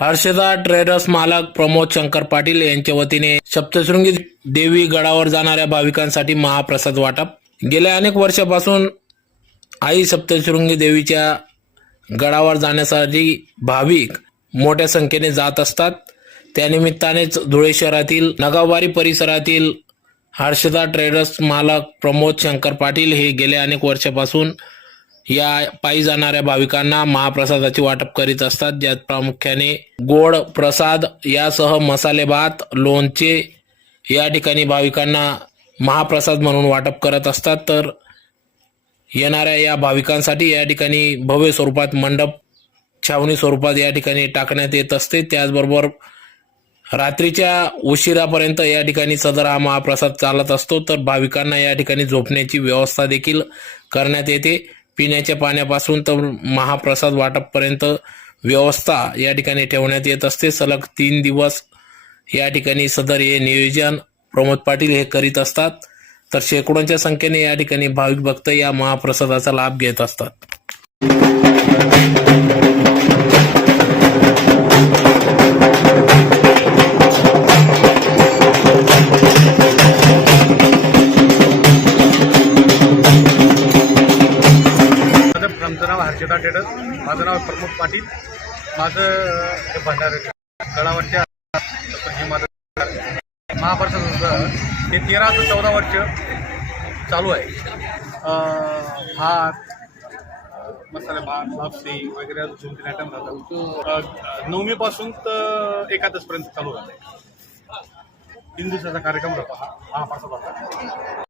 Harshada traders मालक प्रमोद शंकर पाटील यांच्या वतीने सप्तशृंगी देवी गडावर जाणाऱ्या भाविकांसाठी महाप्रसाद वाटप। गेल्या अनेक वर्षापासून आई सप्तशृंगी देवीच्या गडावर जाण्यासाठी भाविक मोठ्या संख्येने जात असतात। त्यानिमित्तानेच धुळे शहरातील नगावारी परिसरातील हर्षदा ट्रेडर्स मालक प्रमोद शंकर पाटील हे गेल्या अनेक वर्षापासून या पायी जाणाऱ्या भाविकांना महाप्रसादाचे वाटप करीत असतात, ज्यात प्रामुख्याने गोड प्रसाद यासह मसाले भात, लोणचे या ठिकाणी भाविकांना महाप्रसाद म्हणून वाटप करत असतात। तर येणाऱ्या या भाविकांसाठी या ठिकाणी भव्य स्वरूपात मंडप छावणी स्वरूपात या ठिकाणी टाकण्यात येत असते। त्याचबरोबर रात्रीच्या उशिरापर्यंत या ठिकाणी सदर हा महाप्रसाद चालत असतो। तर भाविकांना या ठिकाणी झोपण्याची व्यवस्था देखील करण्यात येते। पिण्याच्या पाण्यापासून तर महाप्रसाद वाटपपर्यंत व्यवस्था या ठिकाणी ठेवण्यात येत असते। सलग 3 दिवस या ठिकाणी सदर हे नियोजन प्रमोद पाटील हे करीत असतात। तर शेकडोंच्या संख्येने या ठिकाणी भाविक भक्त या महाप्रसादाचा लाभ घेत असतात। आमचं नाव हर्षदा ट्रेडर्स, माझं नाव प्रमोद पाटील, माझं भंडार गडावरच्या महाप्रसाद ते 13 ते 14 वर्ष चालू आहे। भात, मसाले भात, लापसी वगैरे 2-3 आयटम राहतात। 9मीपासून तर एकादशपर्यंत चालू राहते। 3 दिवसाचा कार्यक्रम राहतो हा महाप्रसाद होता।